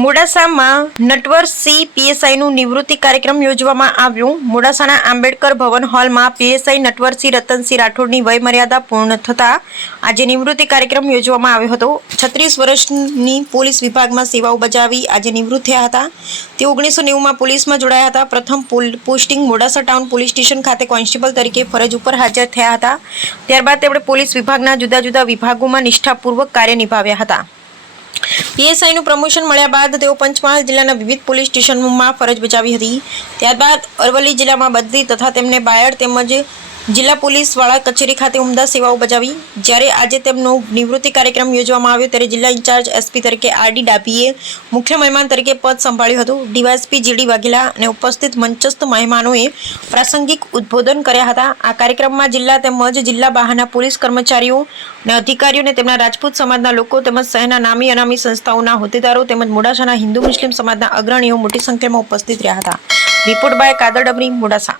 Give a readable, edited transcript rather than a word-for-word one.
મોડાસામાં નટવરસિંહ પીએસઆઈનું નિવૃત્તિ કાર્યક્રમ યોજવામાં આવ્યો। મોડાસાના આંબેડકર ભવન હોલમાં પીએસઆઈ નટવરસિંહ રતનસિંહ રાઠોડની વયમર્યાદા પૂર્ણ થતાં આજે નિવૃત્તિ કાર્યક્રમ યોજવામાં આવ્યો હતો। 36 વર્ષની પોલીસ વિભાગમાં સેવાઓ બજાવી આજે નિવૃત્ત થયા હતા। તેઓ 1990માં પોલીસમાં જોડાયા હતા। પ્રથમ posting Modasa town police station ખાતે કોન્સ્ટેબલ તરીકે ફરજ ઉપર હાજર થયા હતા। ત્યારબાદ તેમણે પોલીસ વિભાગના જુદા જુદા વિભાગોમાં નિષ્ઠાપૂર્વક કાર્ય નિભાવ્યા હતા। પીએસઆઈનું પ્રમોશન મળ્યા બાદ તેઓ પંચમહાલ જિલ્લાના વિવિધ પોલીસ સ્ટેશનોમાં ફરજ બજાવી હતી। ત્યારબાદ અરવલ્લી જિલ્લામાં બદલી તથા તેમને બાયડ તેમજ જિલ્લા પોલીસ વડા કચેરી ખાતે ઉમદા સેવાઓ બજાવી। જ્યારે આજે તેમનો નિવૃત્તિ કાર્યક્રમ યોજવામાં આવ્યો ત્યારે જિલ્લા ઇન્ચાર્જ એસપી તરીકે આરડી ડાભીએ મુખ્ય મહેમાન તરીકે પદ સંભાળ્યું હતું। ડીવાયએસપી જીડી વાઘેલા અને ઉપસ્થિત મંચસ્થ મહેમાનોએ પ્રાસંગિક ઉદ્બોધન કર્યા હતા। આ કાર્યક્રમમાં જિલ્લા તેમજ જિલ્લા બહારના પોલીસ કર્મચારીઓ અને અધિકારીઓ અને તેમના રાજપૂત સમાજના લોકો તેમજ શહેરના નામી અનામી સંસ્થાઓના હોદ્દેદારો તેમજ મોડાસાના હિન્દુ મુસ્લિમ સમાજના અગ્રણીઓ મોટી સંખ્યામાં ઉપસ્થિત રહ્યા હતા। Report by Kadar Dabri, Modasa.